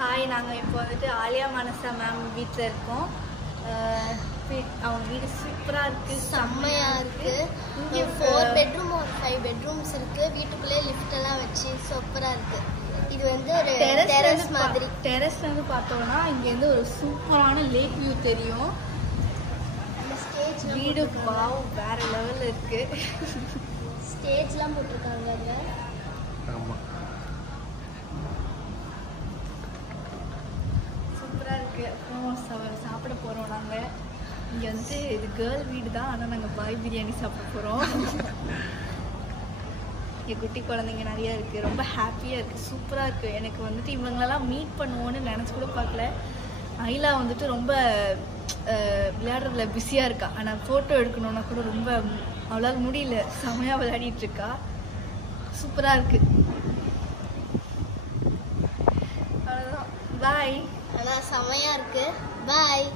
Hi, நாங்கள் இப்போ வந்துட்டு ஆலியா மனசா மேம் வீட்டில் இருக்கோம். அவங்க வீடு சூப்பராக இருக்குது, செம்மையாக இருக்குது. இங்கே 4 பெட்ரூம் ஒரு 5 பெட்ரூம்ஸ் இருக்குது. வீட்டுக்குள்ளே லிஃப்டெல்லாம் வச்சு சூப்பராக இருக்குது. இது வந்து ஒரு டெரஸ் மாதிரி. டெரஸ்லேருந்து பார்த்தோன்னா இங்கேருந்து ஒரு சூப்பரான லேக் வியூ தெரியும். வீடு பாவ் வேறு லெவலில் இருக்குது. ஸ்டேஜ்லாம் போட்டிருக்காங்க அங்கே. ஆமாம், சூப்பராக இருக்குது. அப்புறம் சாப்பிட போகிறோம். நாங்கள் இங்கே வந்து இது கேர்ள் வீடு தான், ஆனால் நாங்கள் பாய் பிரியாணி சாப்பிட போகிறோம். இங்கே குட்டி குழந்தைங்க நிறையா இருக்குது. ரொம்ப ஹாப்பியாக இருக்குது, சூப்பராக இருக்குது. எனக்கு வந்துட்டு இவங்களெல்லாம் மீட் பண்ணுவோன்னு நினச்சி கூட பார்க்கல. ஐலா வந்துட்டு ரொம்ப விளையாடுறதுல பிஸியாக இருக்கா. ஆனால் ஃபோட்டோ எடுக்கணுன்னா கூட ரொம்ப அவளால் முடியல, செமையாக விளையாடிட்டு இருக்கா. சூப்பராக இருக்குது. அவ்வளோதான், பாய். ஆனால் செம்மையாக இருக்குது. பாய்.